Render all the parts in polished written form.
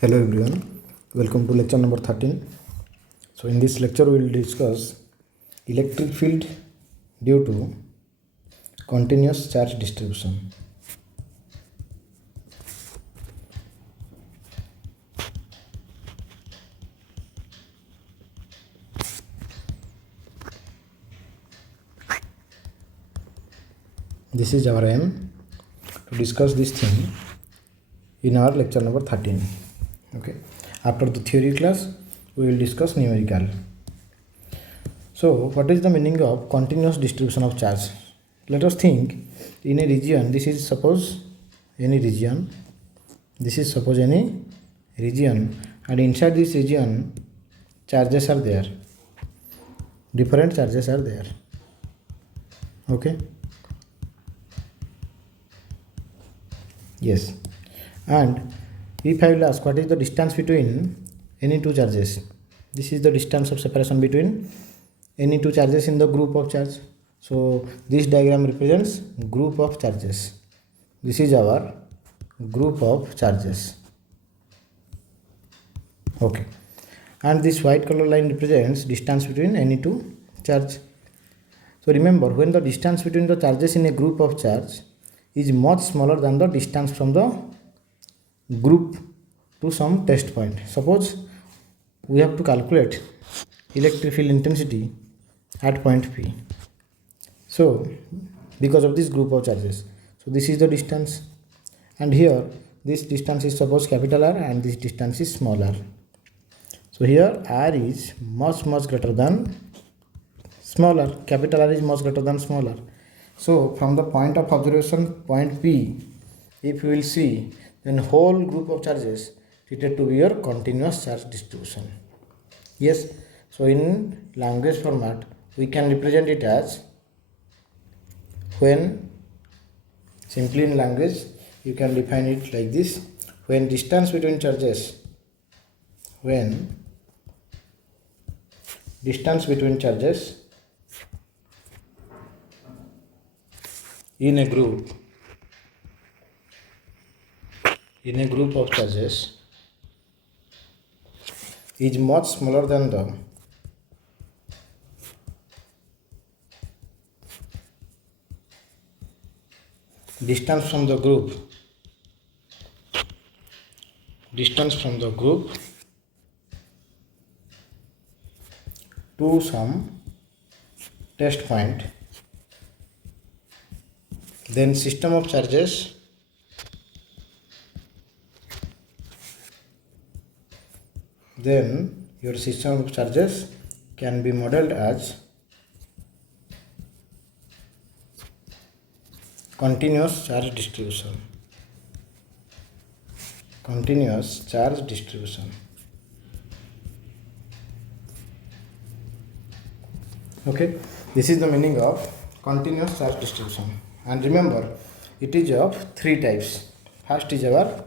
Hello everyone, welcome to lecture number 13. So in this lecture we will discuss electric field due to continuous charge distribution. This is our aim to discuss this thing in our lecture number 13. Okay, after the theory class we will discuss numerical. So what is the meaning of continuous distribution of charge? Let us think in a region. This is suppose any region, and inside this region charges are there, different charges are there. Okay, yes, and if I will ask what is the distance between any two charges, this is the distance of separation between any two charges in the group of charge. So this diagram represents group of charges. This is our group of charges. Okay, and this white color line represents distance between any two charge. So remember, when the distance between the charges in a group of charge is much smaller than the distance from the group to some test point. Suppose we have to calculate electric field intensity at point P. So because of this group of charges, so this is the distance, and here this distance is suppose capital R and this distance is small r. So here R is much greater than small r, capital R is much greater than small r. So from the point of observation point P, if you will see, then whole group of charges treated to be your continuous charge distribution. Yes, so in language format we can represent it as, when simply in language you can define it like this: when distance between charges in a group of charges is much smaller than the distance from the group to some test point, then system of charges your system of charges can be modeled as continuous charge distribution. Okay, this is the meaning of continuous charge distribution. And remember, it is of three types. First is our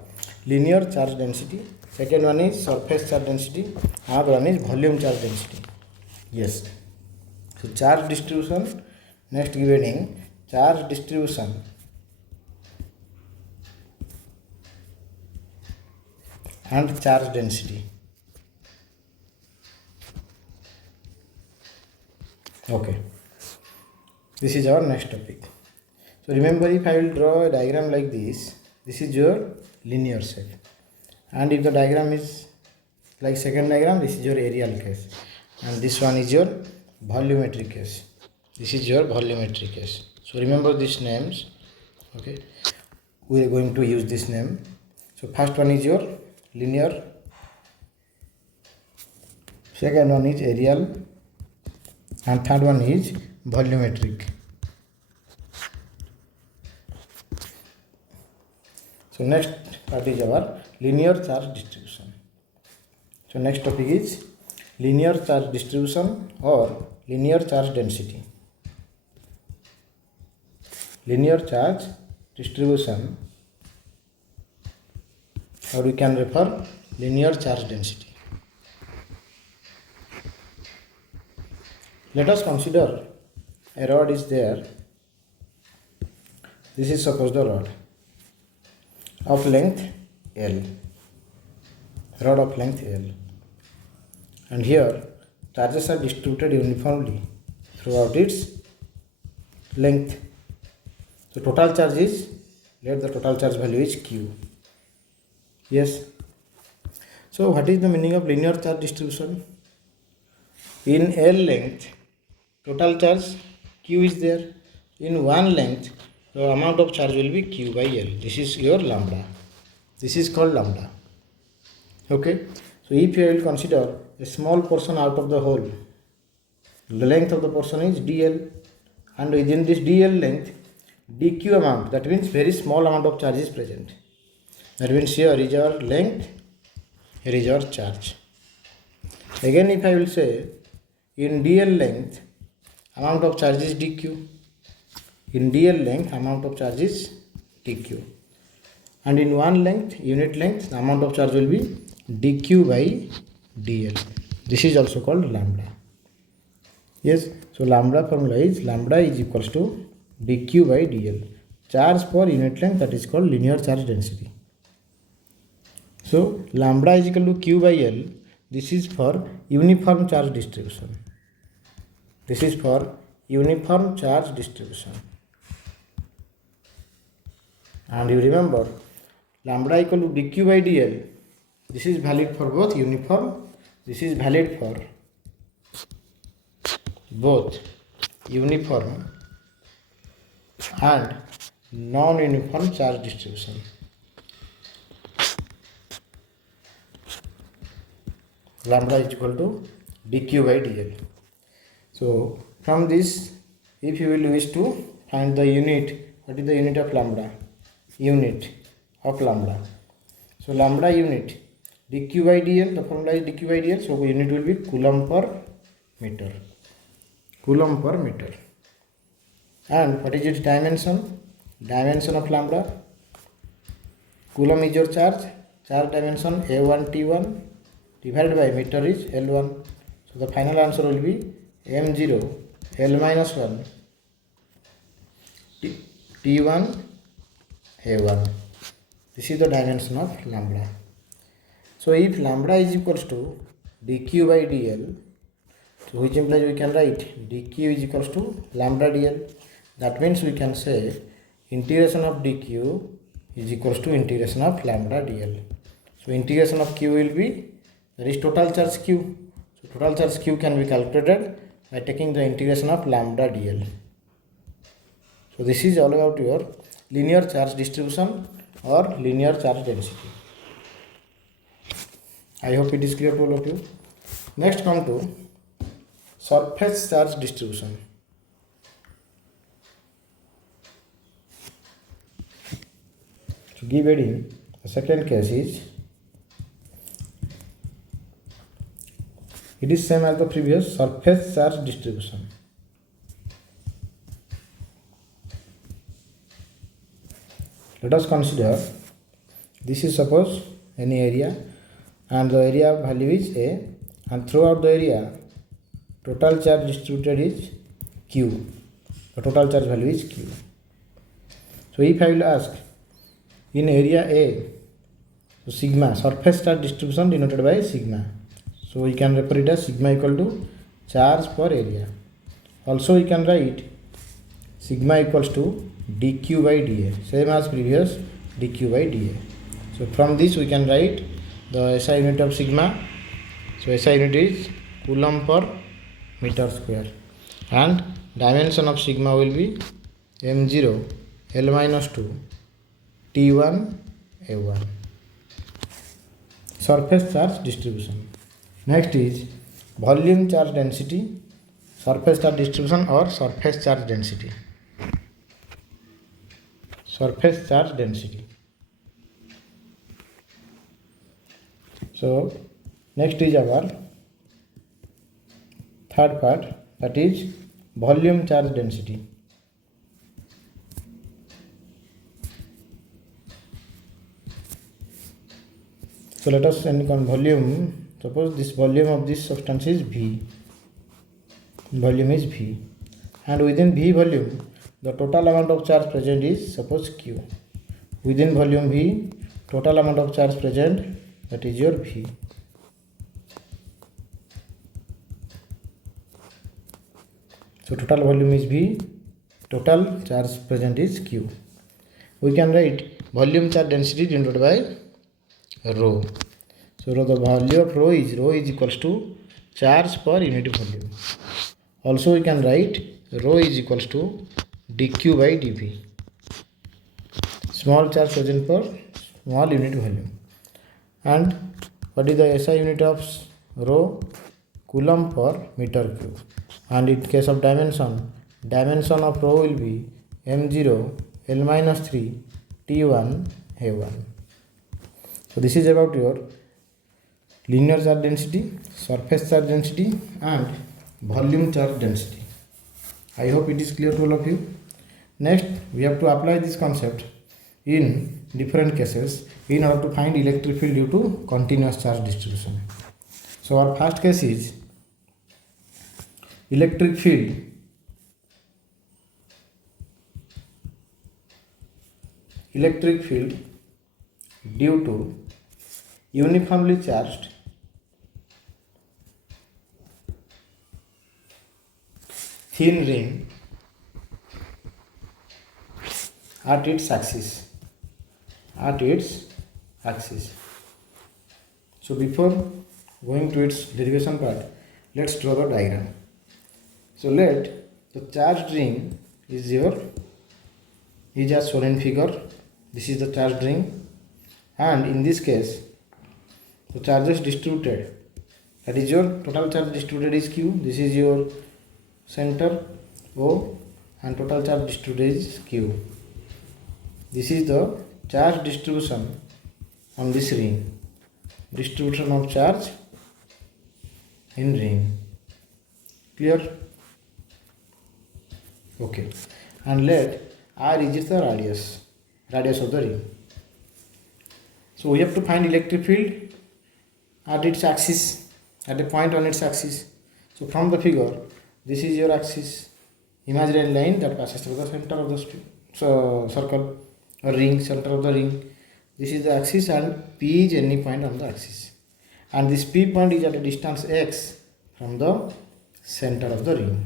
linear charge density, second one is surface charge density, another one is volume charge density. Yes, so charge distribution, next given charge distribution and charge density. Okay, this is our next topic. So remember, if I will draw a diagram like this is your linear shape, and if the diagram is like second diagram, this is your aerial case, and this one is your volumetric case. So remember these names. Okay, we are going to use this name. So first one is your linear, second one is aerial, and third one is volumetric. So next part is our linear charge distribution. So next topic is linear charge distribution or linear charge density. Linear charge distribution, or we can refer linear charge density. Let us consider a rod is there. This is suppose the rod of length L. rod of length L. And here charges are distributed uniformly throughout its length. So total charge is, let the total charge value is Q. Yes. So what is the meaning of linear charge distribution? In L length, total charge Q is there. In one length, the amount of charge will be Q by L. This is your lambda. This is called lambda. Okay. So if you will consider a small portion out of the whole, the length of the portion is dl, and within this dl length, dq amount, that means very small amount of charge is present. That means here is our length, here is our charge. Again, if I will say in dl length, amount of charge is dq. In dl length, amount of charge is dq. And in one length, unit length, the amount of charge will be dq by dl. This is also called lambda. Yes, so lambda formula is lambda is equals to dq by dl. Charge per unit length, that is called linear charge density. So lambda is equal to q by l. This is for uniform charge distribution. This is for uniform charge distribution. And you remember lambda equal to dq by dl. This is valid for both uniform. This is valid for both uniform and non-uniform charge distribution. Lambda is equal to dq by dl. So from this, if you will wish to find the unit, what is the unit of lambda? Unit of lambda. So lambda unit dq by dl, the formula is dq by dl, so unit will be coulomb per meter. Coulomb per meter. And what is its dimension? Dimension of lambda. Coulomb is your charge. Charge dimension A1 T1 divided by meter is L1. So the final answer will be M0 L minus 1 T1 A1. This is the dimension of lambda. So if lambda is equals to dq by dl, so which implies we can write dq is equals to lambda dl. That means we can say integration of dq is equals to integration of lambda dl. So integration of q will be, there is total charge q. So total charge q can be calculated by taking the integration of lambda dl. So this is all about your linear charge distribution or linear charge density. I hope it is clear to all of you. Next come to surface charge distribution. To give heading, the second case is, it is same as the previous surface charge distribution. Let us consider this is suppose any area and the area value is A, and throughout the area total charge distributed is Q. The total charge value is Q. So if I will ask in area A, so sigma, surface charge distribution denoted by sigma. So we can refer it as sigma equal to charge per area. Also we can write sigma equals to dq by dA, same as previous dq by dA. So from this we can write the SI unit of sigma. So SI unit is coulomb per meter square, and dimension of sigma will be m0 L minus 2 T1 A1. Surface charge distribution. Next is volume charge density, surface charge distribution or surface charge density. Surface charge density. So next is our third part, that is volume charge density. So let us end on volume. Suppose this volume of this substance is V. Volume is V, and within V volume the total amount of charge present is suppose Q. Within volume V, total amount of charge present, that is your V. So total volume is V, total charge present is Q. We can write volume charge density denoted by rho. So the value of rho is equals to charge per unit volume. Also we can write rho is equals to dq by dv. Small charge present per small unit volume. And what is the SI unit of rho? Coulomb per meter cube. And in case of dimension of rho will be m0 L minus 3 T1 A1. So this is about your linear charge density, surface charge density and volume charge density. I hope it is clear to all of you. Next, we have to apply this concept in different cases in order to find electric field due to continuous charge distribution. So our first case is electric field due to uniformly charged thin ring at its axis. So before going to its derivation part, let's draw the diagram. So let the charged ring is as shown in figure. This is the charged ring, and in this case the charges distributed, that is your total charge distributed is Q. This is your center O, and total charge distributed is Q. This is the charge distribution on this ring. Distribution of charge in ring. Clear? Okay. And let R is the radius of the ring. So we have to find electric field at its axis, at a point on its axis. So from the figure, this is your axis, imaginary line that passes through the center of the circle or ring, center of the ring. This is the axis, and P is any point on the axis. And this P point is at a distance x from the center of the ring.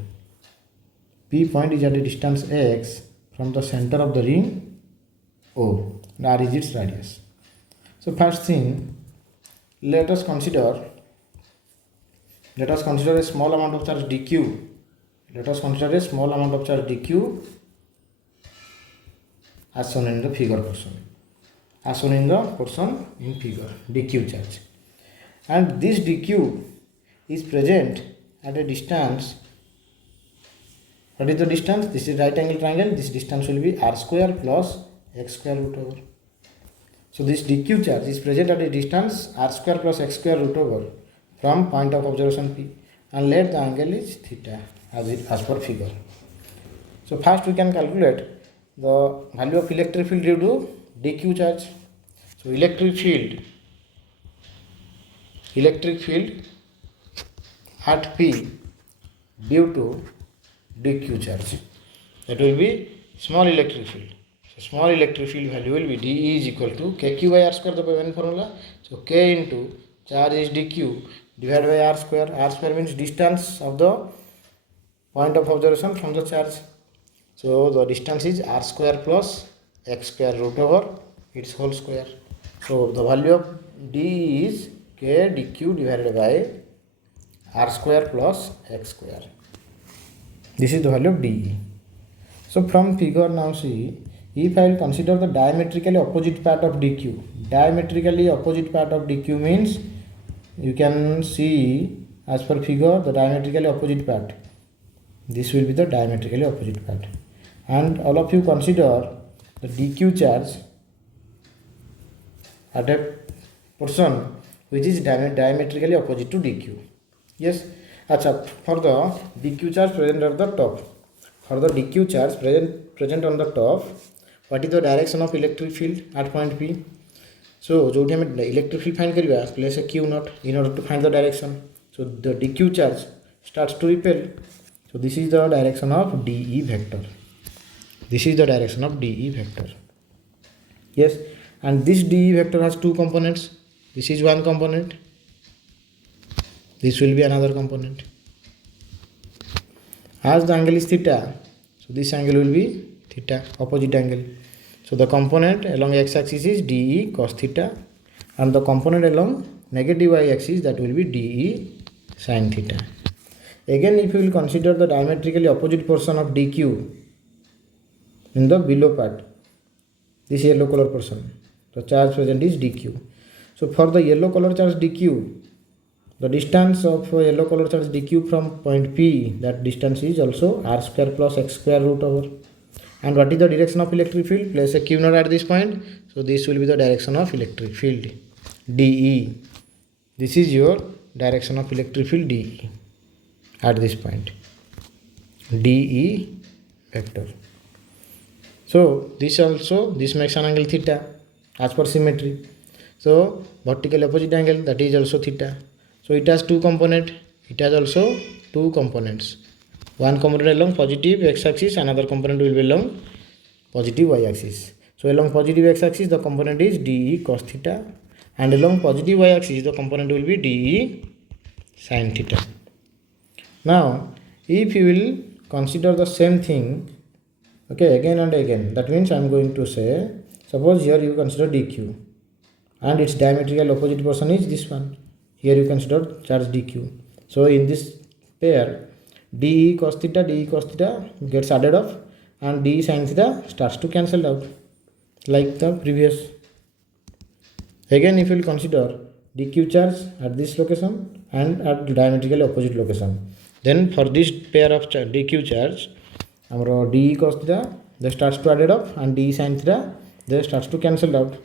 P point is at a distance x from the center of the ring O, and R is its radius. So first thing, let us consider a small amount of charge dq. As shown in the figure portion. Dq charge. And this dq is present at a distance. What is the distance? This is right angle triangle. This distance will be r square plus x square root over. So this dq charge is present at a distance r square plus x square root over from point of observation P, and let the angle is theta as per figure. So first we can calculate the value of electric field due to dq charge. So electric field at P due to dq charge, that will be small electric field. So small electric field value will be dE is equal to kq by r square, the main formula. So k into charge is dq divided by r square. R square means distance of the point of observation from the charge. So the distance is r square plus x square root over its whole square. So the value of d is k dq divided by r square plus x square. This is the value of dE. So from figure now see, if I will consider the diametrically opposite part of dq. Diametrically opposite part of dq means, you can see as per figure the diametrically opposite part. This will be the diametrically opposite part. And all of you consider the dq charge at a portion which is diametrically opposite to dq. Yes. Achha, for the dq charge present at the top. For the dq charge present on the top, what is the direction of electric field at point P? So जो हम electric field find करिबा, place a q naught in order to find the direction. So the dq charge starts to repel. So this is the direction of dE vector. Yes, and this dE vector has two components. This is one component. This will be another component. As the angle is theta, so this angle will be theta, opposite angle. So the component along x-axis is dE cos theta, and the component along negative y-axis, that will be dE sin theta. Again, if you will consider the diametrically opposite portion of dq in the below part, this yellow color portion, the charge present is dq. So for the yellow color charge dq, the distance of yellow color charge dq from point P, that distance is also r square plus x square root over. And what is the direction of electric field? Place a q naught at this point. So this will be the direction of electric field, dE. This is your direction of electric field, dE, at this point, dE vector. So this makes an angle theta as per symmetry. So vertical opposite angle, that is also theta. So it has two components. It has also two components. One component along positive x-axis, another component will be along positive y-axis. So along positive x-axis, the component is dE cos theta, and along positive y-axis, the component will be dE sin theta. Now, if you will consider the same thing, okay, again and again, that means I am going to say, suppose here you consider dq, and its diametrical opposite portion is this one. Here you consider charge dq. So in this pair, dE cos theta gets added up, and dE sin theta starts to cancel out like the previous. Again, if you will consider dq charge at this location and at diametrically opposite location, then for this pair of dq charge, our dE cos theta, they starts to added up, and dE sin theta, they starts to cancel out.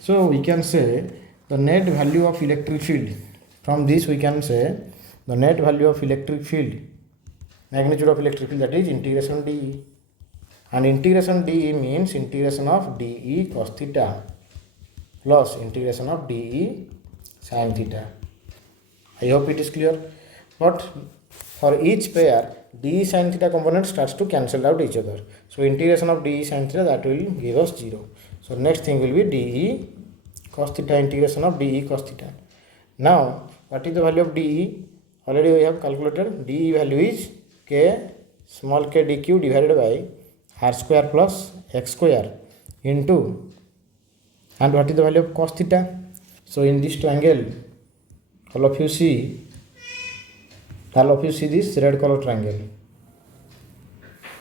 So we can say the net value of electric field. From this we can say the net value of electric field, magnitude of electric field, that is integration dE. And integration dE means integration of dE cos theta plus integration of dE sin theta. I hope it is clear. But for each pair, dE sin theta component starts to cancel out each other. So integration of dE sin theta, that will give us 0. So next thing will be dE cos theta, integration of dE cos theta. Now, what is the value of dE? Already we have calculated. dE value is k small k dq divided by r square plus x square into, and what is the value of cos theta? So in this triangle, all of you see this red color triangle.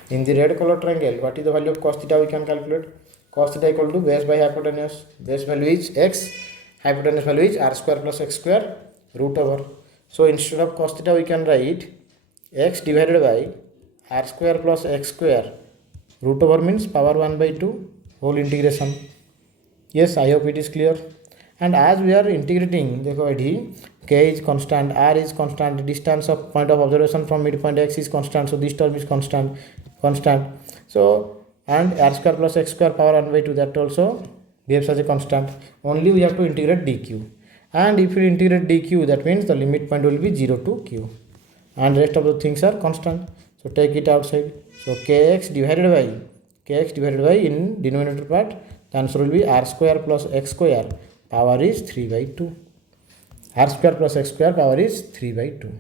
In the red color triangle, what is the value of cos theta? We can calculate. Cos theta equal to base by hypotenuse. Base value is x, hypotenuse value is r square plus x square root over. So instead of cos theta, we can write x divided by r square plus x square root over, means power 1 by 2 whole integration. Yes, I hope it is clear. And as we are integrating, k is constant, r is constant, distance of point of observation from midpoint x is constant, so this term is constant. So, and r square plus x square power 1 by 2, that also behaves as a constant. Only we have to integrate dq. And if we integrate dq, that means the limit point will be 0 to q. And rest of the things are constant. So take it outside. So kx divided by in denominator part, the answer will be r square plus x square power is 3 by 2. R square plus x square power is 3 by 2.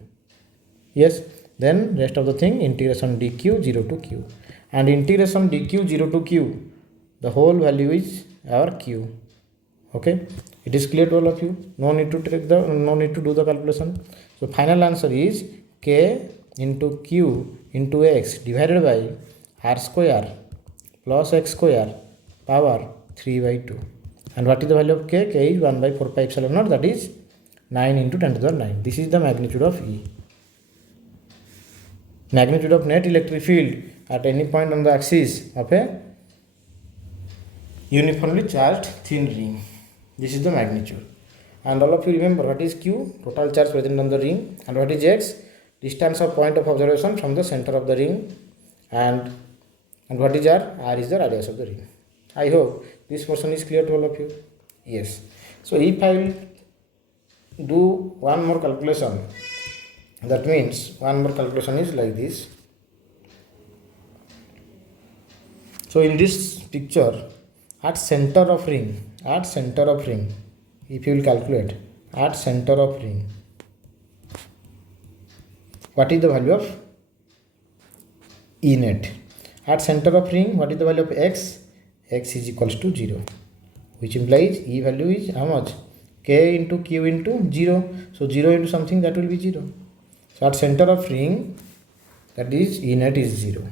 Yes, then rest of the thing, integration dq 0 to q. And integration dq 0 to q, the whole value is our q. Okay, it is clear to all of you. No need to do the calculation. So final answer is k into q into x divided by r square plus x square power 3 by 2. And what is the value of k? K is 1 by 4 pi epsilon naught, that is 9 into 10 to the 9. This is the magnitude of E. Magnitude of net electric field at any point on the axis of a uniformly charged thin ring. This is the magnitude. And all of you remember what is Q? Total charge present on the ring. And what is X? Distance of point of observation from the center of the ring. And what is R? R is the radius of the ring. I hope this portion is clear to all of you. Yes. So if I will do one more calculation, that means one more calculation is like this. So in this picture, at center of ring, if you will calculate at center of ring, what is the value of E net? At center of ring, what is the value of x? X is equals to 0, which implies E value is how much? K into Q into 0. So 0 into something, that will be 0. So at center of ring, that is E net is 0.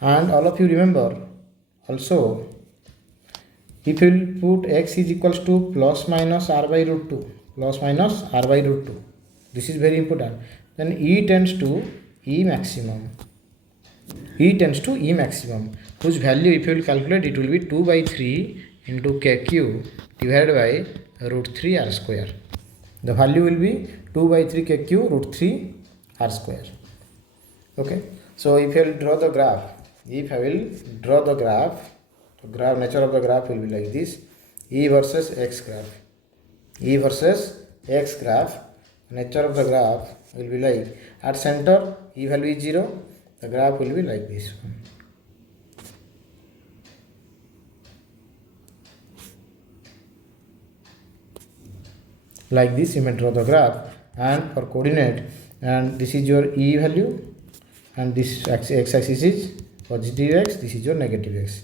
And all of you remember also, if you will put x is equals to plus minus r by root 2, plus minus r by root 2, this is very important, then E tends to E maximum. E tends to E maximum, whose value if you will calculate, it will be 2 by 3 into kq divided by root 3 r square. The value will be 2 by 3 kq root 3 r square. Okay. So if I will draw the graph, the nature of the graph will be like this: E versus x graph. E versus x graph. Nature of the graph will be like, at center E value is 0. The graph will be like this one. Like this you may draw the graph, and for coordinate, and this is your E value, and this x-axis is positive x, this is your negative x,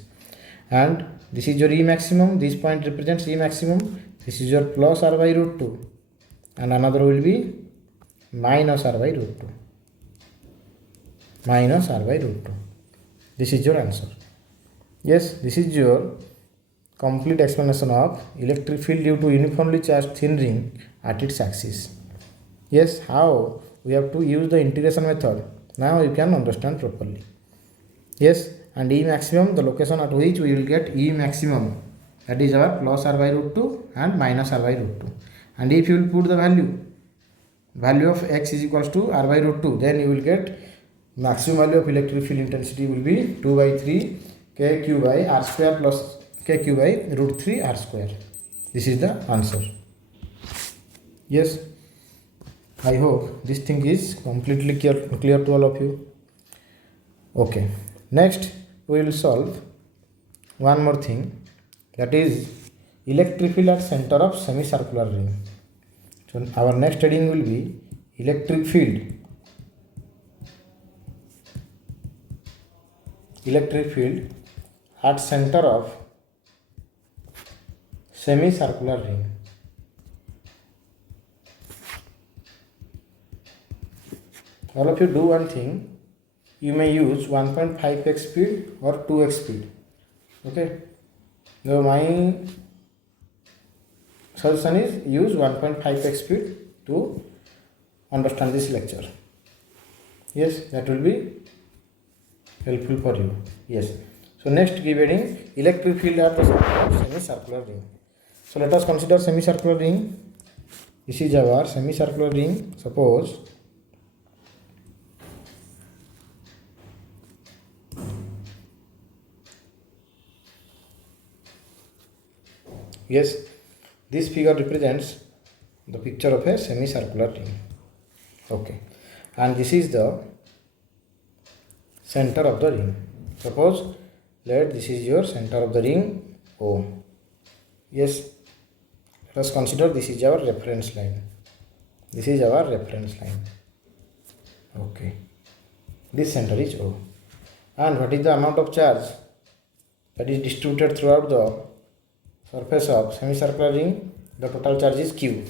and this is your E maximum. This point represents E maximum. This is your plus r by root 2, and another will be minus r by root 2. Minus r by root 2. This is your answer. Yes, this is your complete explanation of electric field due to uniformly charged thin ring at its axis. Yes, how we have to use the integration method. Now you can understand properly. Yes, and E maximum, the location at which we will get E maximum, that is our plus r by root 2 and minus r by root 2. And if you will put the value of x is equals to r by root 2, then you will get maximum value of electric field intensity will be 2 by 3 kq by r square plus kq by root 3 r square. This is the answer. Yes, I hope this thing is completely clear to all of you. Okay, next we will solve one more thing, that is electric field at center of semicircular ring. So our next heading will be electric field at center of semicircular ring. All of you do one thing, you may use 1.5x speed or 2x speed. Okay, so my suggestion is use 1.5x speed to understand this lecture. Yes, that will be helpful for you. Yes. So next give heading electric field at the center of semicircular ring. So let us consider semicircular ring. This is our semicircular ring. Suppose yes, this figure represents the picture of a semicircular ring. Okay, and this is the center of the ring. Suppose this is your center of the ring O. Yes, let us consider this is our reference line. This is our reference line. Okay, this center is O. And what is the amount of charge that is distributed throughout the surface of semicircular ring? The total charge is Q.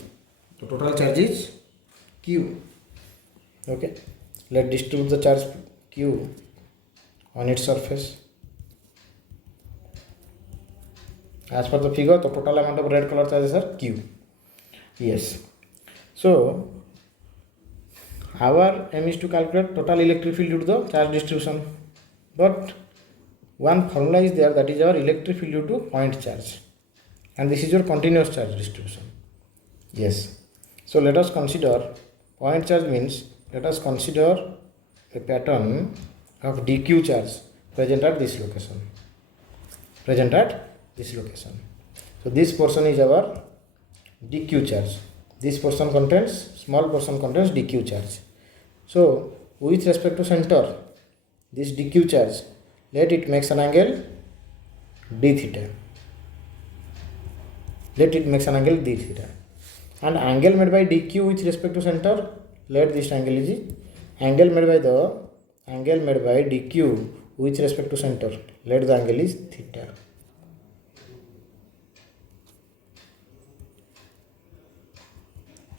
The total charge is Q. Okay, let's distribute the charge Q on its surface. As per the figure, the total amount of red color charges are Q. Yes. So our aim is to calculate total electric field due to the charge distribution. But one formula is there, that is our electric field due to point charge. And this is your continuous charge distribution. Yes. So let us consider point charge means, let us consider a pattern of dq charge present at this location. So this portion is our dq charge. This portion contains, small portion contains dq charge. So with respect to center, this dq charge, let it makes an angle d theta. let it makes an angle d theta. And angle made by dq with respect to center, let this angle is angle made by dq with respect to center, let the angle is theta.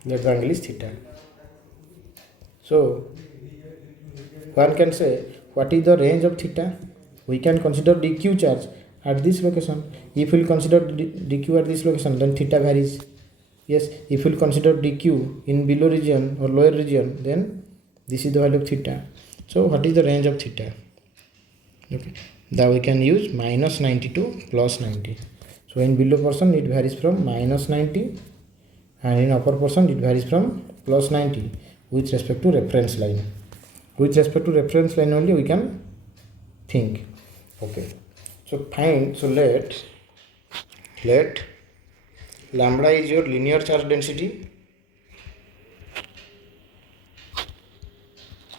Let the angle is theta. So one can say, what is the range of theta? We can consider dq charge at this location. If we will consider dq at this location, then theta varies. Yes, if we will consider dq in below region or lower region, then this is the value of theta. So what is the range of theta? Okay, now we can use minus 90 to plus 90. So in below portion it varies from minus 90, and in upper portion it varies from plus 90 with respect to reference line. With respect to reference line only we can think. Okay, so find, so let lambda is your linear charge density.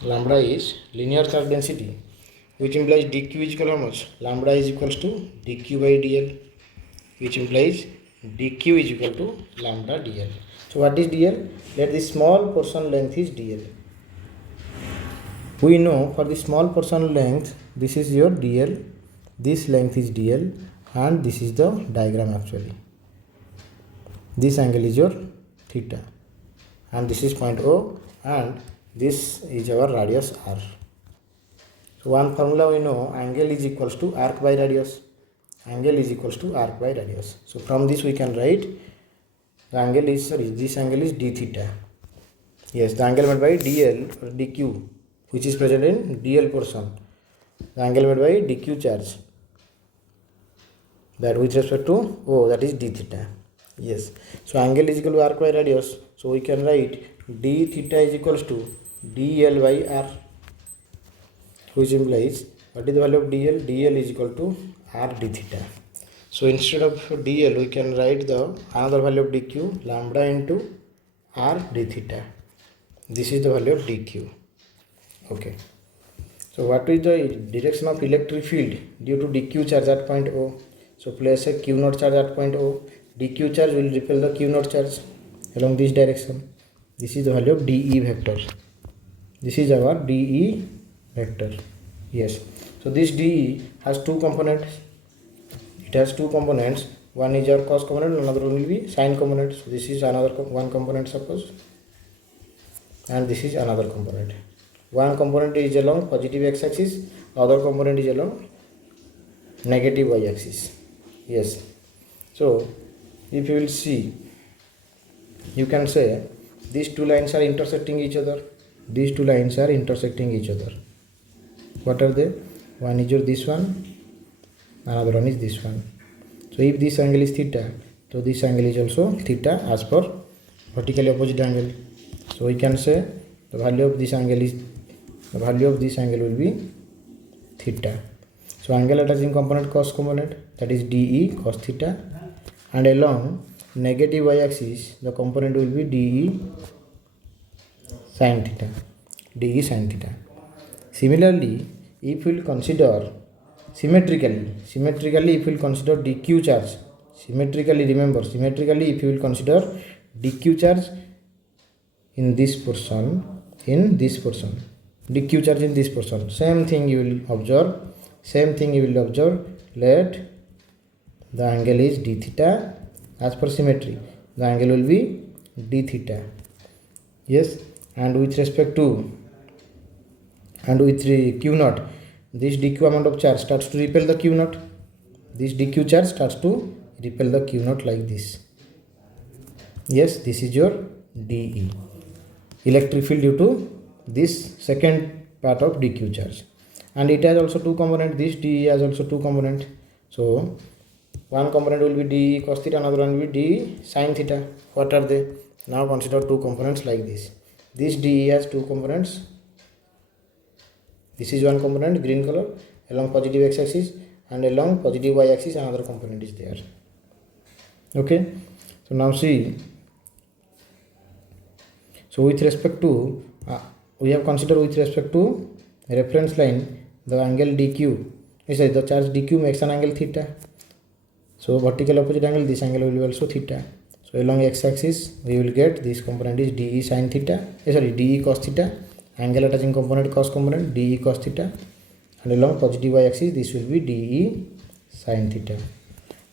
Lambda is linear charge density, which implies dq is equal to how much? Lambda is equals to dq by dl, which implies dq is equal to lambda dl. So what is dl? Let the small portion length is dl. We know for the small portion length, this is your dl, this length is dl, and this is the diagram actually. This angle is your theta, and this is point O, and this is our radius r. So one formula we know, angle is equals to arc by radius. Angle is equals to arc by radius. So from this we can write the angle is, this angle is d theta. Yes, the angle made by dl or dq, which is present in dl portion. The angle made by dq charge, that with respect to O, that is d theta. Yes, so angle is equal to arc by radius. So we can write d theta is equals to dl by r, which implies, what is the value of dl? dl is equal to r d theta. So instead of dl, we can write the another value of dq, lambda into r d theta. This is the value of dq. Okay. So what is the direction of electric field due to dq charge at point O? So place a q naught charge at point O. dq charge will repel the q naught charge along this direction. This is the value of dE vector. This is our dE vector. Yes. So this dE has two components. It has two components. One is your cos component, another one will be sin component. So this is another one component suppose, and this is another component. One component is along positive x-axis, other component is along negative y-axis. Yes. So if you will see, you can say these two lines are intersecting each other. These two lines are intersecting each other. What are they? One is your this one, another one is this one. So if this angle is theta, so this angle is also theta as per vertically opposite angle. So we can say the value of this angle will be theta. So angle attaching component cos component, that is dE cos theta, and along negative y-axis the component will be dE sin theta. dE sin theta. Similarly, if we will consider symmetrically if we will consider dq charge, symmetrically if you will consider dq charge in this portion, dq charge in this portion, same thing you will observe, let the angle is d theta. As per symmetry, the angle will be d theta. Yes, and with respect to q naught, this dq amount of charge starts to repel the q naught. This dq charge starts to repel the q naught like this. Yes, this is your dE, electric field due to this second part of dq charge, and it has also two components. This dE has also two components. So one component will be dE cos theta, another one will be dE sin theta. What are they? Now consider two components like this. This dE has two components. This is one component, green color, along positive x-axis, and along positive y-axis another component is there. Okay. So now see. So with respect to we have considered with respect to reference line, the angle dq, the charge dq makes an angle theta. So vertical opposite angle, this angle will be also theta. So along x-axis we will get this component is dE sin theta, dE cos theta, angle attaching component cos component dE cos theta, and along positive y-axis this will be dE sin theta.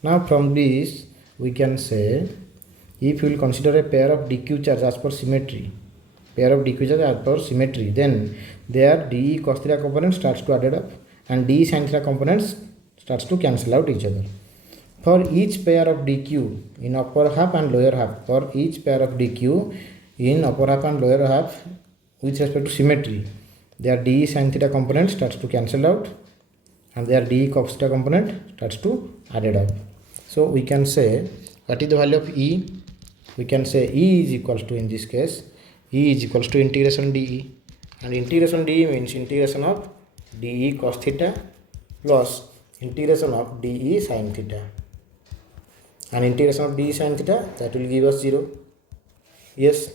Now from this we can say, if we will consider a pair of dq charge as per symmetry, then their dE cos theta component starts to added up and dE sin theta components starts to cancel out each other. For each pair of dq in upper half and lower half, with respect to symmetry, their dE sin theta component starts to cancel out and their dE cos theta component starts to added up. So we can say, what is the value of E? We can say E is equals to, in this case, E is equals to integration dE, and integration dE means integration of dE cos theta plus integration of dE sin theta, and integration of dE sin theta, that will give us 0. Yes,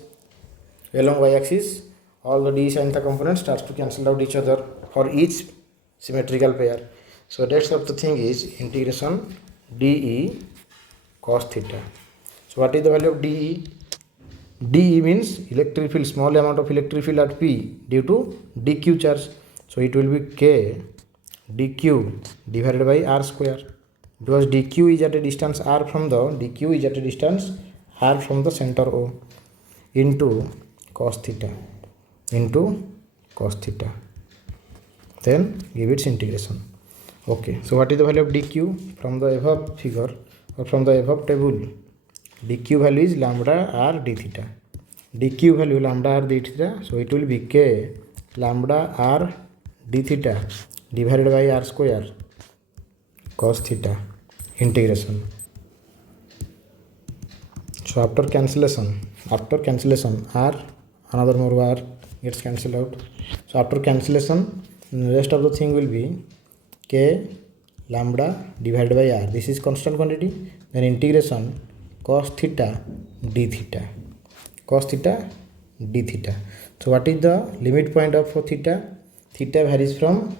along y-axis all the dE sin theta components starts to cancel out each other for each symmetrical pair. So that's of the thing is integration dE cos theta. So what is the value of dE? dE means electric field, small amount of electric field at P due to dq charge. So it will be k dq divided by r square, because dq is at a distance r from the center O, into cos theta, then give its integration. Okay, so what is the value of dq? From the above figure or from the above table, dq value is lambda r d theta. dq value lambda r d theta, so it will be k lambda r d theta divided by r square cos theta integration. So after cancellation r, another more r gets cancelled out. So after cancellation, rest of the thing will be k lambda divided by r. This is constant quantity. Then integration cos theta d theta. So what is the limit point of theta? Theta varies from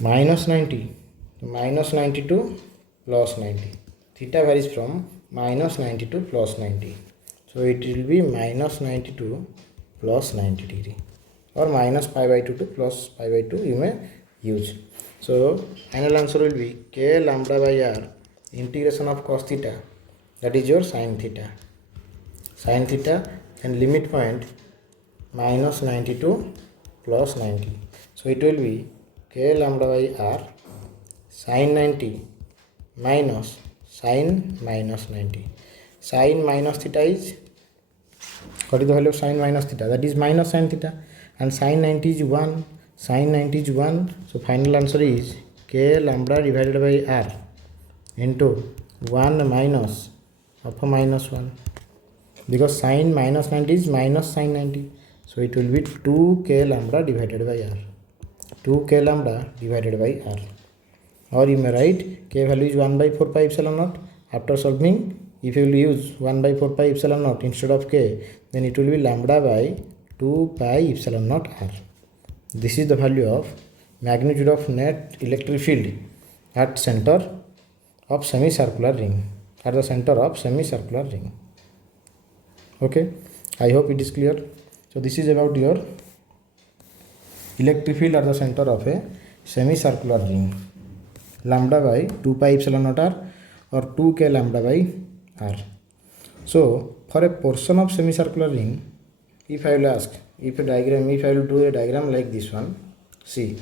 minus 90 to plus 90. Theta varies from minus 90 to plus 90. So it will be minus 90 to plus 90 degree, or minus pi by 2 to plus pi by 2 you may use. So final answer will be k lambda by r integration of cos theta, that is your sin theta, and limit point minus 90 to plus 90. So it will be k lambda by r sin 90 minus sin minus 90. Sin minus theta is, what is the value of sin minus theta? That is minus sin theta, and sin 90 is 1. So final answer is k lambda divided by r into 1 minus alpha minus 1, because sin minus 90 is minus sin 90. So it will be 2k lambda divided by r. Or you may write k value is 1 by 4 pi epsilon naught. After solving, if you will use 1 by 4 pi epsilon naught instead of k, then it will be lambda by 2 pi epsilon naught r. This is the value of magnitude of net electric field at center of semicircular ring. Okay, I hope it is clear. So this is about your electric field at the center of a semicircular ring, lambda by 2 pi epsilon naught r or 2k lambda by r. So for a portion of semicircular ring, if I will ask, if I will do a diagram like this one, see,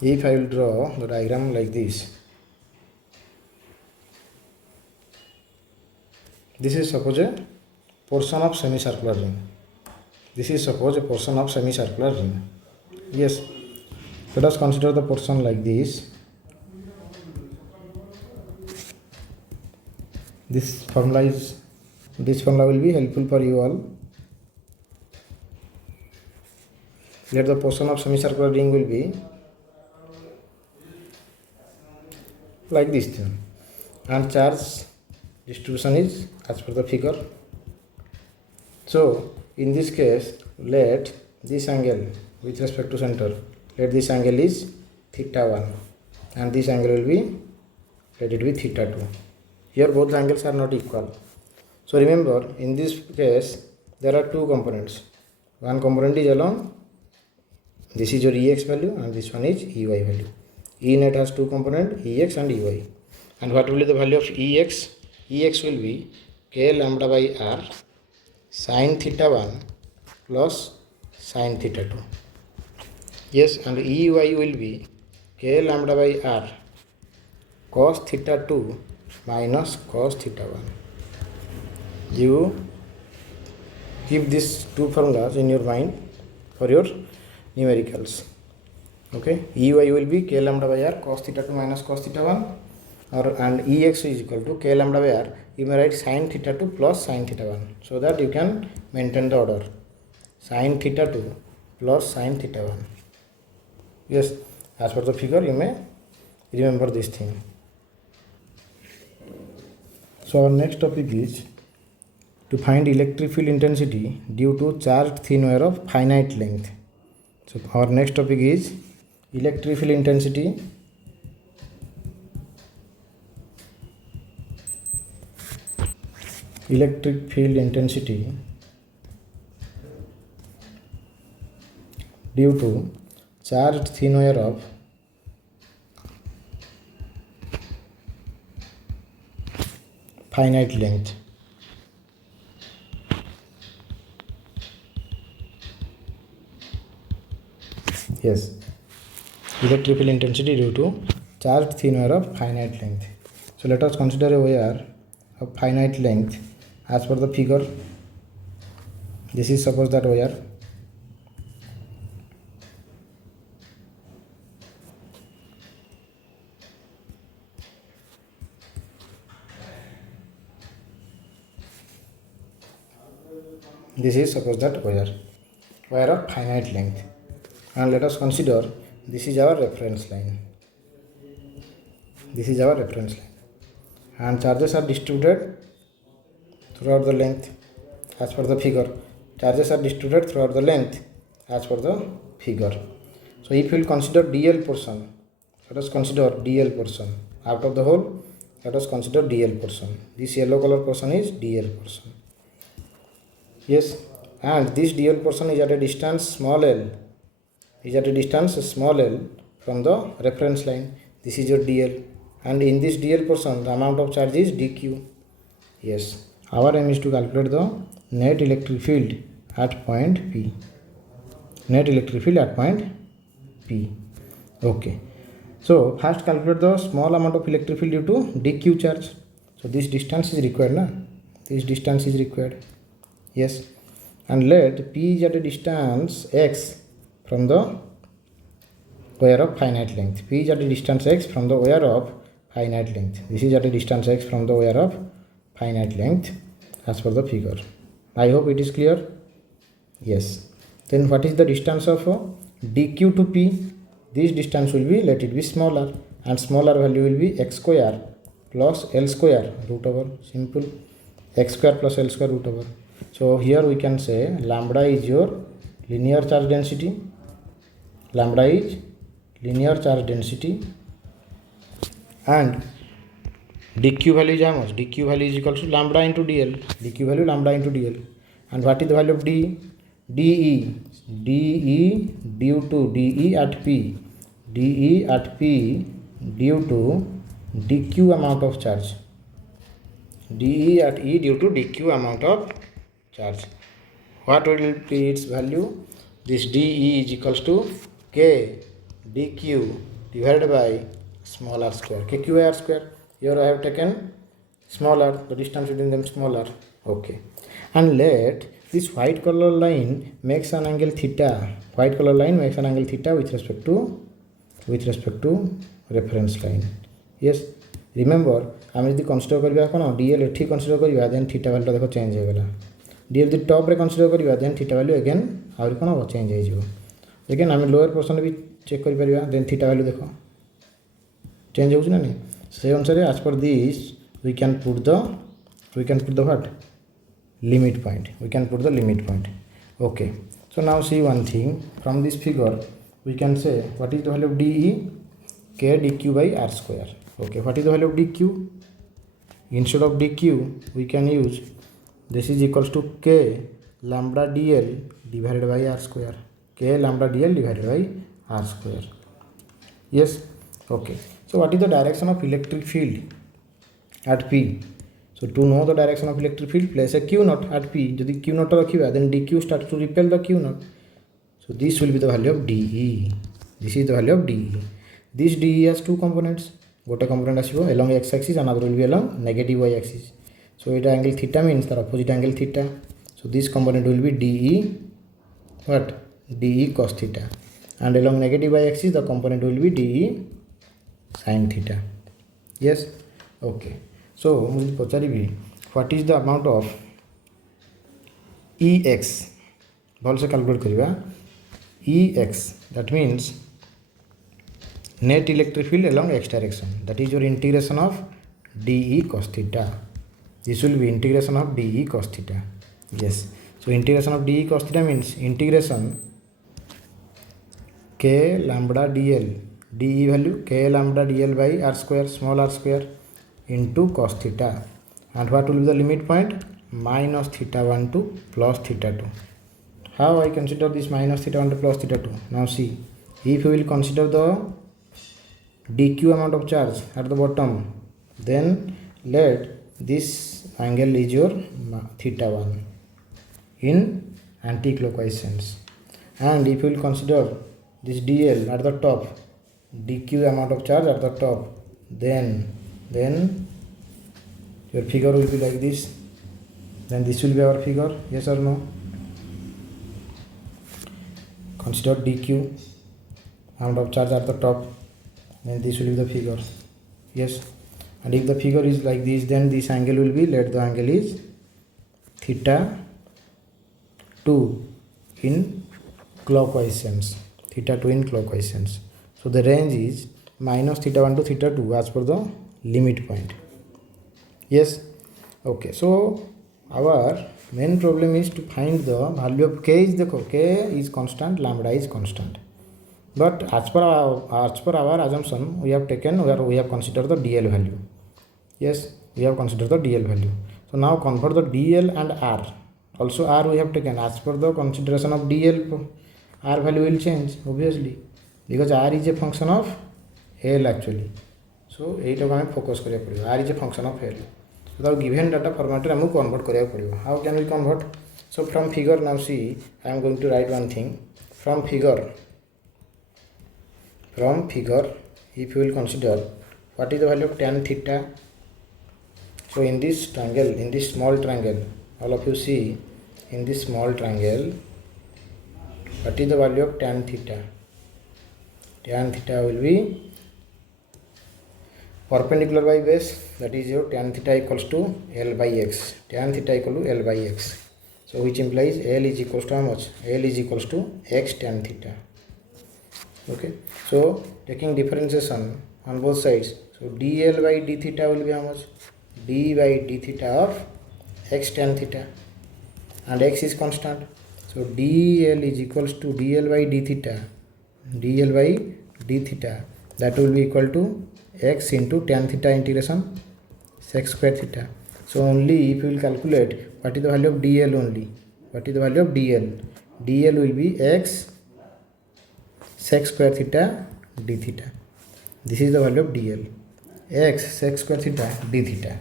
if I will draw the diagram like this, this is suppose a portion of semicircular ring. Yes, let us consider the portion like this. This formula will be helpful for you all. Let the portion of semicircular ring will be like this thing, and charge distribution is as per the figure. So in this case, let this angle with respect to center, let this angle is theta 1 and this angle will be let it be theta 2. Here both angles are not equal. So remember, in this case there are two components. One component is along, this is your Ex value, and this one is Ey value. E net has two components, Ex and Ey. And what will be the value of Ex? Ex will be k lambda by r sin theta 1 plus sin theta 2. Yes, and Ey will be k lambda by r cos theta 2 minus cos theta 1. You keep these two formulas in your mind for your numericals. Okay, Ey will be k lambda by r cos theta 2 minus cos theta 1, and Ex is equal to k lambda by r. You may write sin theta 2 plus sin theta 1, so that you can maintain the order. Sin theta 2 plus sin theta 1. Yes, as per the figure you may remember this thing. So our next topic is to find electric field intensity due to charged thin wire of finite length. So our next topic is electric field intensity due to charged thin wire of finite length. Yes, electric field intensity due to charged thin wire of finite length. So let us consider a wire of finite length as per the figure. This is suppose that wire. This is suppose that wire of finite length, and let us consider this is our reference line. This is our reference line, and charges are distributed throughout the length as per the figure. Charges are distributed throughout the length as per the figure. So if we will consider DL portion, let us consider DL portion out of the whole. Let us consider DL portion. This yellow color portion is DL portion. Yes, and this DL portion is at a distance small l. From the reference line. This is your DL, and in this DL portion the amount of charge is dq. Yes, our aim is to calculate the net electric field at point P. Okay, so first calculate the small amount of electric field due to dq charge. So this distance is required. Yes, and let P is at a distance x from the wire of finite length. P is at a distance x from the wire of finite length. This is at a distance x from the wire of finite length as per the figure. I hope it is clear. Yes. Then what is the distance of dq to P? This distance will be, let it be smaller, and smaller value will be x square plus L square root over, simple, x square plus L square root over. So here we can say lambda is your linear charge density. And dq value is how much? dq value is equal to lambda into dl. And what is the value of d? de due to de at p due to dq amount of charge. de at E due to dq amount of charge. What will be its value? This de is equals to k dq divided by small r square, kqr square. Here I have taken smaller, the distance between them smaller. Okay, and let this white color line makes an angle theta. With respect to reference line. Yes, remember आम यदि consider करवा कौन DL एठी consider करवा then theta value देखो change हो गला. DL यदि टॉप रे कनसीडर करवा देन थीटा वैल्यू अगेन आउर कोन हो चेंज हो जिवो. अगेन आम लोअर पोर्शन भी चेक कर परबा देन थीटा वैल्यू देखो चेंज होउछ ना नहीं. से अनुसार as per this we can put the what limit point. Okay, so now see one thing from this figure we can say what is the value of de, k dq by r square. Okay, what is the value of dq? Instead of dq, we can use this is equals to k lambda dl divided by r square. K lambda dl divided by r square. Yes. Okay. So what is the direction of electric field at P? So to know the direction of electric field, place a q naught at P. If q naught rakhiba, then dq starts to repel the q naught. So this will be the value of dE. This is the value of dE. This dE has two components. Gote component asibo along x axis, another will be along negative y axis. So it angle theta means the opposite angle theta. So this component will be dE what? dE cos theta. And along negative y axis the component will be dE sin theta. Yes. Okay. So what is the amount of Ex? Also calculate kariba. Ex, that means net electric field along x direction. That is your integration of dE cos theta. This will be integration of dE cos theta. Yes. So integration of dE cos theta means integration k lambda dl. dE value k lambda dl by r square, small r square, into cos theta. And what will be the limit point? Minus theta 1 to plus theta 2. How I consider this minus theta 1 to plus theta 2? Now see, if you will consider the dq amount of charge at the bottom, then let this angle is your theta 1 in anti-clockwise sense. And if you will consider this dl at the top, dq amount of charge at the top, then your figure will be like this. Then this will be our figure. Yes or no? Consider dq amount of charge at the top, then this will be the figure. Yes. And if the figure is like this, then this angle will be, let the angle is theta 2 in clockwise sense. Theta 2 in clockwise sense. So the range is minus theta 1 to theta 2 as per the limit point. Yes. Okay. So our main problem is to find the value of k. Is the k is constant, lambda is constant. But as per our assumption, we have considered the dl value. Yes, we have considered the dl value. So now convert the dl and r. Also r we have taken. As per the consideration of dl, r value will change obviously, because r is a function of l actually. So एटा को हमें focus करिया पड़िबो. r is a function of l. So the given data format रे हमको convert करिया पड़िबो. How can we convert? So from figure, now see, I am going to write one thing. From figure, if you will consider what is the value of tan theta. So in this triangle, in this small triangle, all of you see, in this small triangle, what is the value of tan theta? Tan theta will be perpendicular by base, that is your tan theta equals to L by x. Tan theta equal to L by x. So which implies L is equals to how much? L is equals to x tan theta. Okay. So taking differentiation on both sides. So dl by d theta will be how much? D by d theta of x tan theta. And x is constant. So dl is equals to dl by d theta. dl by d theta. That will be equal to x into tan theta integration sec square theta. So only if you will calculate what is the value of dl only. What is the value of dl? dl will be x sec square theta d theta. This is the value of dl. X sec square theta d theta.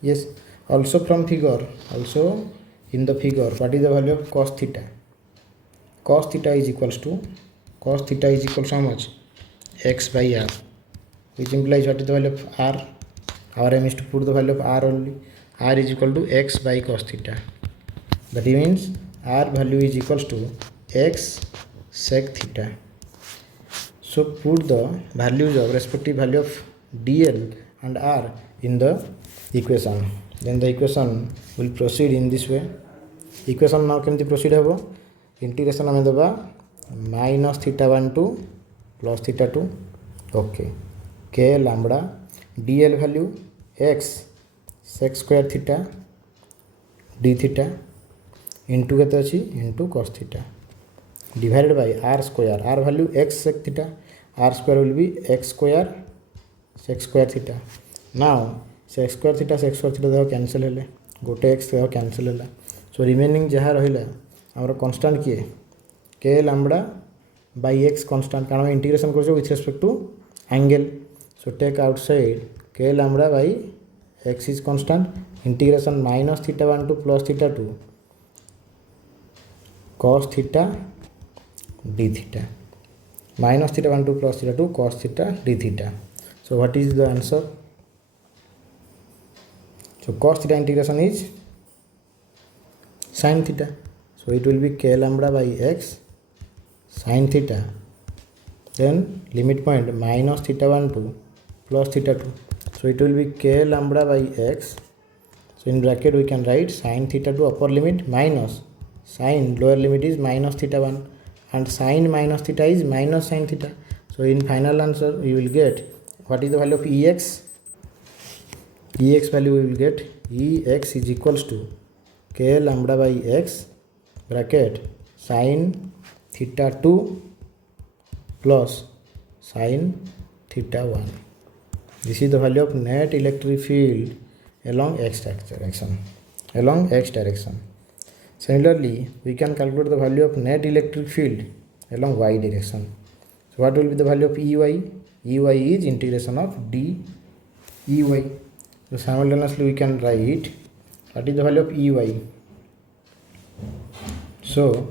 Yes. Also from figure, also in the figure, what is the value of cos theta? Cos theta is equals to how much? X by r. Which implies what is the value of r? Our aim is to put the value of r only. R is equal to x by cos theta. That means r value is equals to x sec theta. So put the values of respective value of dl and r in the equation. Then the equation will proceed in this way. Equation now can proceed habo. Integration ame deba minus theta 1 to plus theta 2. Okay. K lambda dl value x sec square theta d theta into kete achi into cos theta divided by r square. R value x sec theta. R square will be x square sec square theta. Now sec square theta देखो cancel हेले गोटे x देखो cancel है. So remaining जहाँ रहा आमर constant किए k lambda by x constant कारण इंटीग्रेशन कर with respect to angle. So take outside k lambda by x is constant integration minus theta 1 to plus theta 2 cos theta d theta minus theta 1 to plus theta 2 cos theta d theta. So what is the answer? So cos theta integration is sin theta. So it will be k lambda by x sin theta, then limit point minus theta 1 to plus theta 2. So it will be k lambda by x. So in bracket we can write sin theta to upper limit minus sin lower limit is minus theta 1 and sin minus theta is minus sin theta. So in final answer you will get what is the value of ex. Ex value we will get ex is equals to k lambda by x bracket sin theta 2 plus sin theta 1. This is the value of net electric field along x direction. Similarly, we can calculate the value of net electric field along y direction. So what will be the value of Ey? Ey is integration of d Ey. So simultaneously we can write what is the value of Ey. So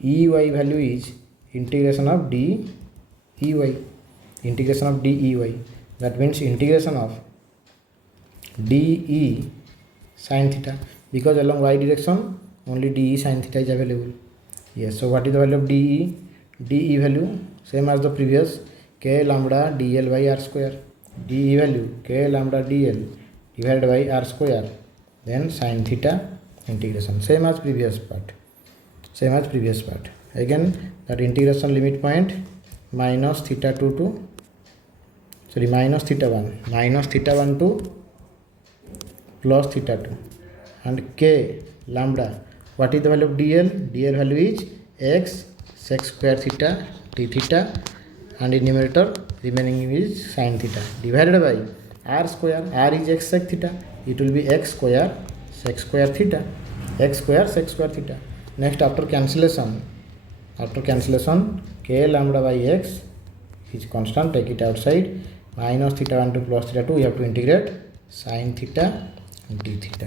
Ey value is integration of d Ey. Integration of d Ey. That means integration of dE sin theta, because along y direction only dE sin theta is available. Yes, so what is the value of dE? dE value same as the previous, k lambda dl by r square. dE value k lambda dl divided by r square, then sin theta integration same as previous part. Again that integration limit point minus theta 2 to minus theta 1 to plus theta 2 and k lambda. What is the value of dl? dl value is x sec square theta d theta and in numerator remaining is sin theta divided by r square. R is x sec theta, it will be x square sec square theta. Next after cancellation k lambda by x is constant, take it outside, minus theta 1 to plus theta 2 you have to integrate sin theta d theta,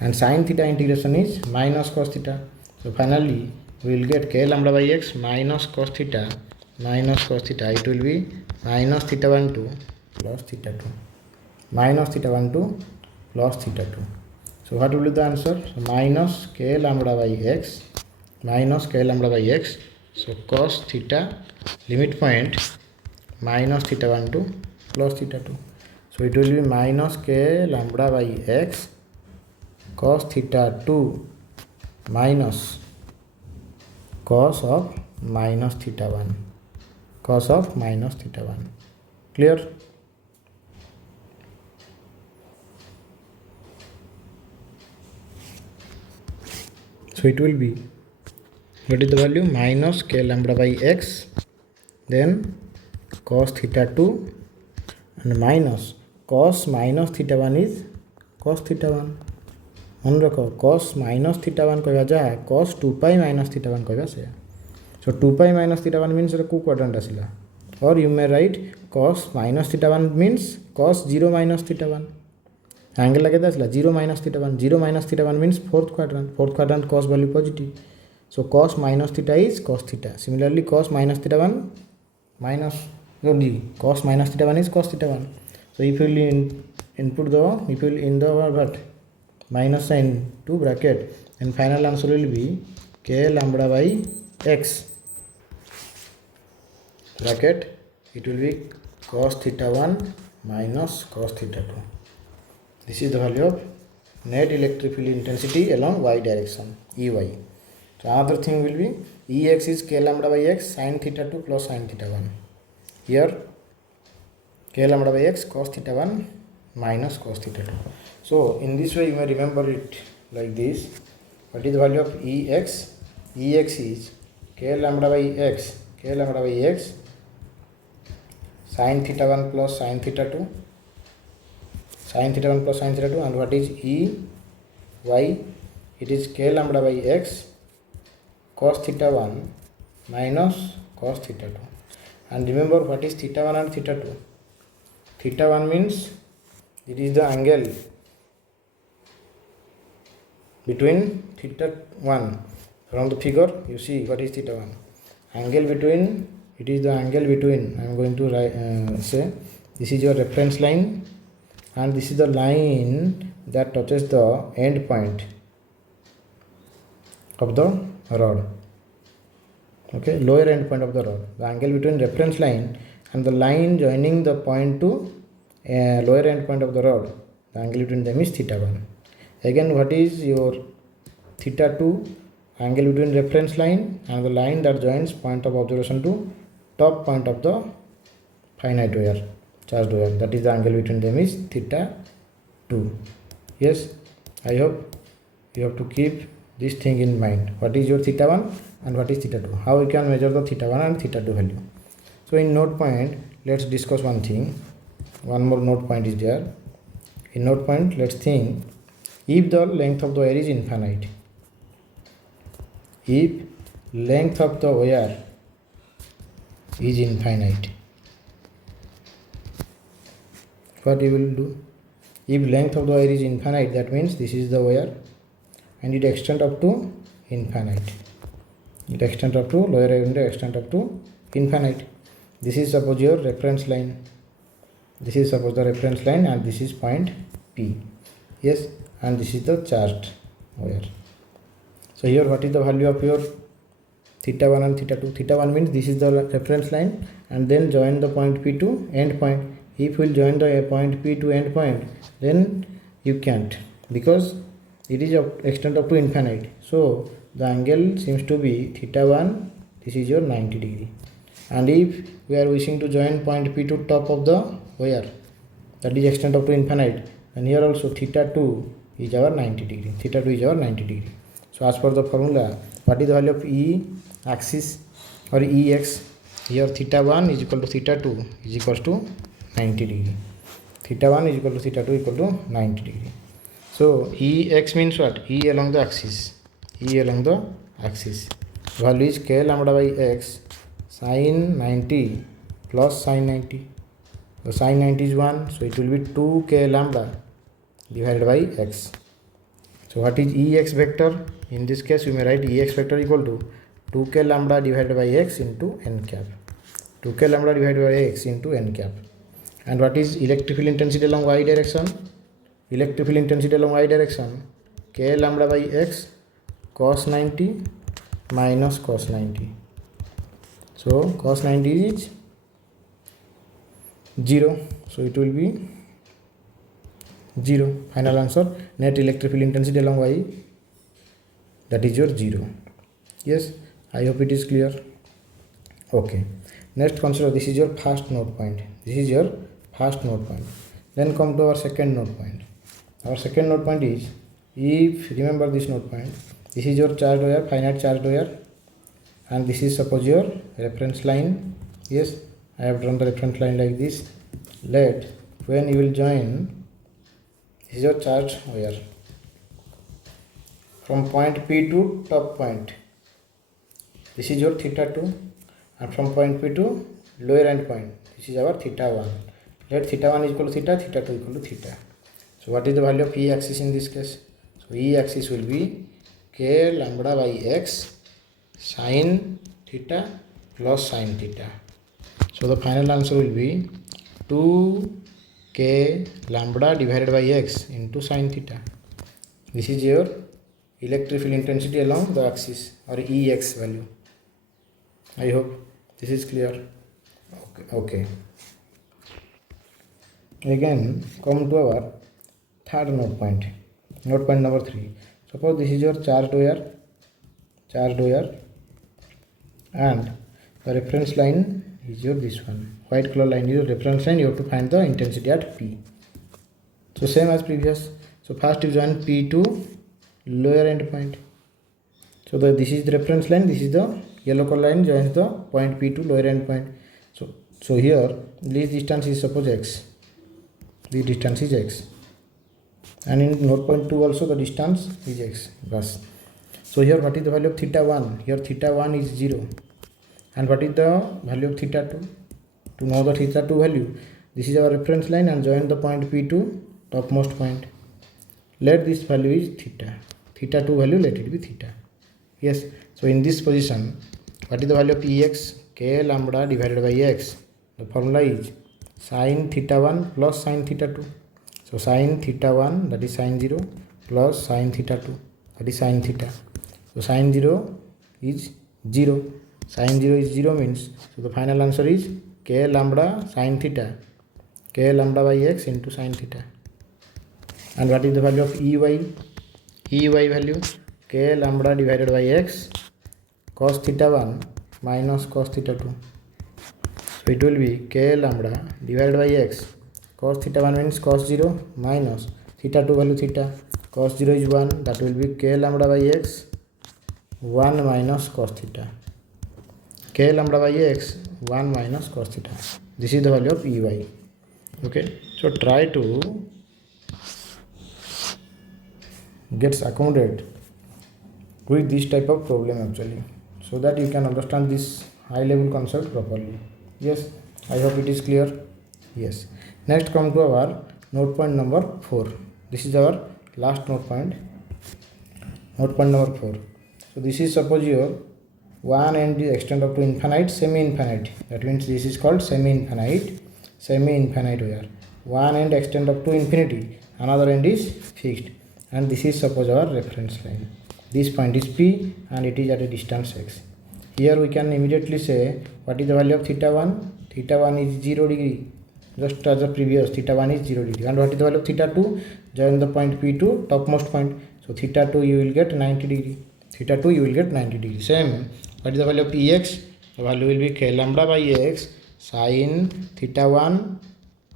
and sin theta integration is minus cos theta. So finally we will get k lambda by x minus cos theta. It will be minus theta 1 to plus theta 2. So what will be the answer? So minus k lambda by x. So cos theta limit point minus theta 1 to plus theta 2. So it will be minus k lambda by x cos theta 2 minus cos of minus theta 1. Clear? So it will be, what is the value? Minus k lambda by x, then cos theta 2 and minus cos minus theta 1 is cos theta 1. मन रख cos minus theta 1 कहवा जहाँ cos 2 pi minus theta 1 कहवा से. So 2 pi minus theta 1 means को quadrant आसिला, or you may write cos minus theta 1 means cos 0 minus theta 1. Angle लगे था आसिला 0 minus theta 1. 0 minus theta 1 means fourth quadrant cos value positive. So cos minus theta is cos theta. Similarly cos minus theta 1 minus cos minus theta 1 is cos theta 1. So if you will input the what minus sign to bracket, and final answer will be k lambda by x bracket, it will be cos theta 1 minus cos theta 2. This is the value of net electric field intensity along y direction, Ey. So another thing will be Ex is k lambda by x sin theta 2 plus sin theta 1. Here k lambda by x cos theta 1 minus cos theta 2. So in this way you may remember it like this. What is the value of Ex? Ex is k lambda by x Sin theta 1 plus sin theta 2. Sin theta 1 plus sin theta 2. And what is E y? It is k lambda by x cos theta 1 minus cos theta 2. And remember what is theta 1 and theta 2. Theta 1 means it is the angle between theta 1. From the figure you see what is theta 1. Angle between, it is the angle between, I am going to say this is your reference line and this is the line that touches the end point of the rod. Okay, lower end point of the rod. The angle between reference line and the line joining the point to lower end point of the rod, the angle between them is theta 1. Again, what is your theta 2? Angle between reference line and the line that joins point of observation to top point of the finite wire, charged wire, that is the angle between them is theta 2. Yes, I hope you have to keep this thing in mind. What is your theta 1 and what is theta 2? How we can measure the theta 1 and theta 2 value? So in note point, let's discuss one thing. One more note point is there. In note point, let's think, if the length of the wire is infinite, if length of the wire is infinite, what you will do? If length of the wire is infinite, that means this is the wire and it extends up to infinite. It extends up to lower end, extends up to infinite. This is suppose your reference line. This is suppose the reference line and this is point P. Yes, and this is the charged wire. So here what is the value of your theta 1 and theta 2? Theta 1 means this is the reference line and then join the point P to end point. If we will join the point P to end point, then you can't, because it is extend up to infinite. So the angle seems to be theta 1, this is your 90 degree. And if we are wishing to join point P to top of the wire, that is extend up to infinite, and here also theta 2 is our 90 degree. Theta 2 is our 90 degree. So as per the formula, what is the value of E axis or Ex? Here theta 1 is equal to theta 2 is equals to 90 degree. Theta 1 is equal to theta 2 equal to 90 degree. So Ex means what? E along the axis. E along the axis. Value is k lambda by x sin 90 plus sin 90. So sin 90 is 1, so it will be 2k lambda divided by x. So what is Ex vector? In this case, we may write Ex vector equal to 2k lambda divided by x into n cap. 2k lambda divided by x into n cap. And what is electric field intensity along y direction? Electric field intensity along y direction, k lambda by x cos 90 minus cos 90. So cos 90 is 0. So it will be 0. Final answer, net electric field intensity along y, that is your 0. Yes, I hope it is clear. Okay, next consider this is your first node point. This is your first node point. Then come to our second node point. Our second node point is, if remember this node point, this is your charged wire, finite charged wire, and this is suppose your reference line. Yes, I have drawn the reference line like this. Let when you will join, this is your charged wire from point P to top point. This is your theta 2, and from point P to lower end point, this is our theta 1. Let theta 1 is equal to theta, theta 2 equal to theta. So what is the value of E axis in this case? So E axis will be k lambda by x sin theta plus sin theta. So the final answer will be 2k lambda divided by x into sin theta. This is your electric field intensity along the axis, or Ex value. I hope this is clear. Okay. Again, come to our third node point. Node point number 3. Suppose this is your charged wire, and the reference line is your this one. White color line is your reference line. You have to find the intensity at P. So same as previous. So first you join P to lower end point. So this is the reference line. This is the yellow color line joins the point P to lower end point. So So here this distance is suppose x, the distance is x, and in node point 2 also the distance is x. Bas. So here what is the value of theta 1? Here theta 1 is 0. And what is the value of theta 2? To know the theta 2 value, this is our reference line and join the point P to topmost point. Let this value is theta. Theta 2 value, let it be theta. Yes. So in this position, what is the value of Ex? K lambda divided by x. The formula is sin theta 1 plus sin theta 2. So sin theta 1, that is sin 0, plus sin theta 2, that is sin theta. So sin 0 is 0. Sin 0 is 0 means, so the final answer is k lambda sin theta, k lambda by x into sin theta. And what is the value of Ey? Ey value, k lambda divided by x cos theta 1 minus cos theta 2. So it will be k lambda divided by x. Cos theta 1 means cos 0 minus theta 2 value theta. Cos 0 is 1, that will be k lambda by x 1 minus cos theta. K lambda by x 1 minus cos theta. This is the value of Ey. Okay. So try to get accommodate with this type of problem actually, so that you can understand this high level concept properly. Yes, I hope it is clear. Yes. Next come to our node point number 4. This is our last node point. Node point number 4. So this is suppose your one end is extend up to infinite, semi-infinite. That means this is called semi-infinite. Semi-infinite where one end extend up to infinity, another end is fixed. And this is suppose our reference line. This point is P and it is at a distance x. Here we can immediately say what is the value of theta 1? Theta 1 is 0 degree. Just as the previous, theta 1 is 0 degree. And what is the value of theta 2? Join the point P to topmost point. So theta 2 you will get 90 degree. Theta 2 you will get 90 degree. Same. What is the value of Ex? The value will be k lambda by x sin theta 1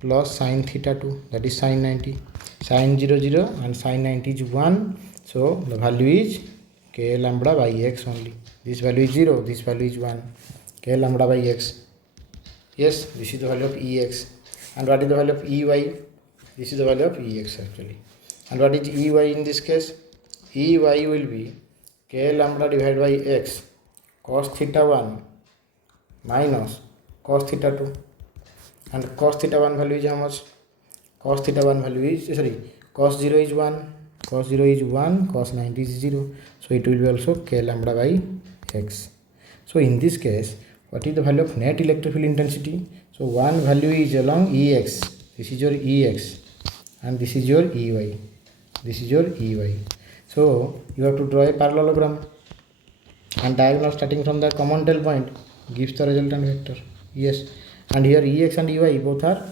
plus sin theta 2, that is sin 90. Sin 0 0 and sin 90 is 1. So the value is k lambda by x only. This value is 0, this value is 1. K lambda by x. Yes, this is the value of Ex. And what is the value of Ey? This is the value of Ex actually. And what is Ey in this case? Ey will be k lambda divided by x cos theta 1 minus cos theta 2. And cos theta 1 value is how much? Cos theta 1 value is, cos 0 is 1, cos 0 is 1, cos 90 is 0. So it will be also k lambda by x. So in this case, what is the value of net electric field intensity? So one value is along Ex. This is your Ex. And this is your Ey. This is your Ey. So you have to draw a parallelogram. And diagonal starting from the common tail point gives the resultant vector. Yes. And here Ex and Ey both are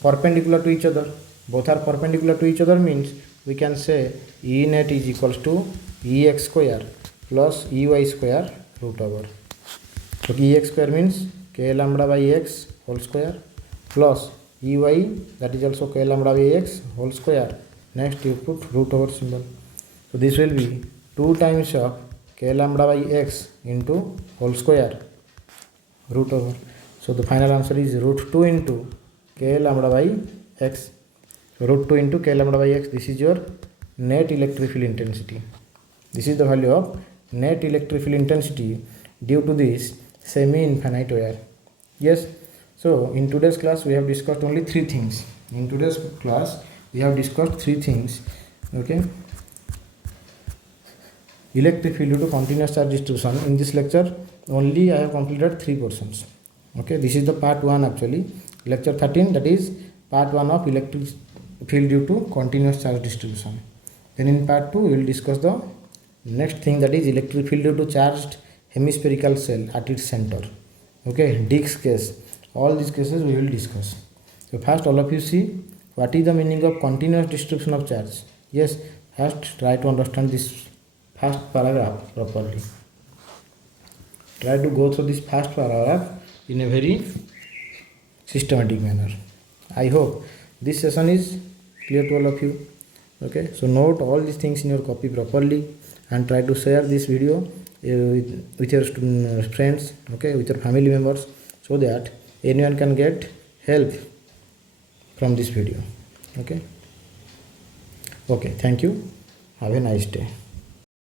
perpendicular to each other. Both are perpendicular to each other means we can say E net is equals to Ex square plus Ey square root over. So Ex square means k lambda by x whole square plus Ey, that is also k lambda by x whole square. Next you put root over symbol. So this will be 2 times of k lambda by x into whole square root over. So the final answer is root 2 into k lambda by x. So root 2 into k lambda by x. This is your net electric field intensity. This is the value of net electric field intensity due to this semi-infinite wire. Yes. So in today's class we have discussed only 3 things. In today's class we have discussed 3 things. Okay. Electric field due to continuous charge distribution. In this lecture only I have completed 3 portions. Okay. This is the part 1 actually. Lecture 13, that is part 1 of electric field due to continuous charge distribution. Then in part 2 we will discuss the next thing, that is electric field due to charged hemispherical cell at its center. Okay, disc case. All these cases we will discuss. So first all of you see what is the meaning of continuous distribution of charge. Yes, first try to understand this first paragraph properly. Try to go through this first paragraph in a very systematic manner. I hope this session is clear to all of you. Okay, so note all these things in your copy properly and try to share this video with your friends, okay, with your family members, so that anyone can get help from this video. Okay, thank you, have a nice day.